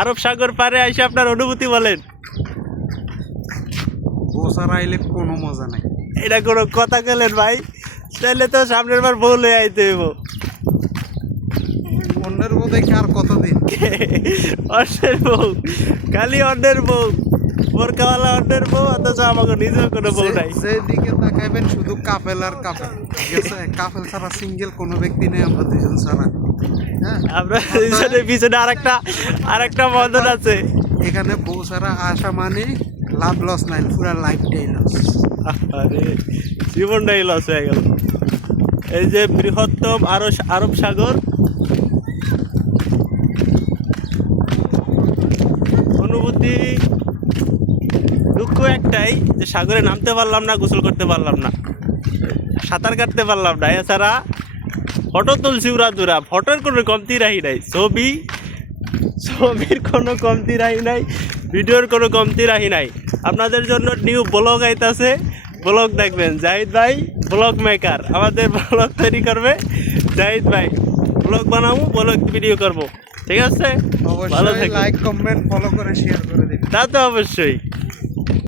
আরব সাগর পারে এসে আপনার অনুভূতি বলেন। বউ ছাড়া আইলে কোনো মজা নাই। এটা কোনো কথা গেলেন ভাই? তাহলে তো সামনের বার বউ লয়ে আইতে হইব। অন্যের বউ দেখে আর কতদিন? অন্যের বউ, খালি অন্যের বউ, বোরকাওয়ালা অন্যের বউ, অথচ আমাকে নিজেও কোনো বউ নাই। যেদিকে তাকাইবেন শুধু কাপেল আর কাপেল। ঠিক আছে, কাপেল ছাড়া সিঙ্গেল কোনো ব্যক্তি নেই আমরা দুজন ছাড়া। হ্যাঁ, আমরা দুজনের পিছনে আরেকটা বন্ধন আছে। এখানে বউ ছাড়া আসা মানে লাভ লস নাই, পুরা লাইফটাই লস। আরে জীবনটাই লস হয়ে গেল। এই যে বৃহত্তম আরব সাগর, অনুভূতি দুঃখ একটাই যে সাগরে নামতে পারলাম না, গোসল করতে পারলাম না, সাঁতার কাটতে পারলাম না। এছাড়া ফটো তুলছি উড়াদুরা, ফটোর কোনো কমতি রাহি নাই, ছবির কোনো কমতি রাহি নাই, ভিডিওর কোনো কমতি রাহি নাই। আপনাদের জন্য নিউ ব্লগ আইতাছে, ব্লগ দেখবেন। জাহিদ ভাই ব্লগ মেকার, আমাদের ব্লগ তৈরি করবে জাহিদ ভাই। ব্লগ বানাবো, ব্লগ ভিডিও করব, ঠিক আছে? ভালো অবশ্যই থাকবেন। লাইক কমেন্ট ফলো করে শেয়ার করে দিন। তা তো অবশ্যই।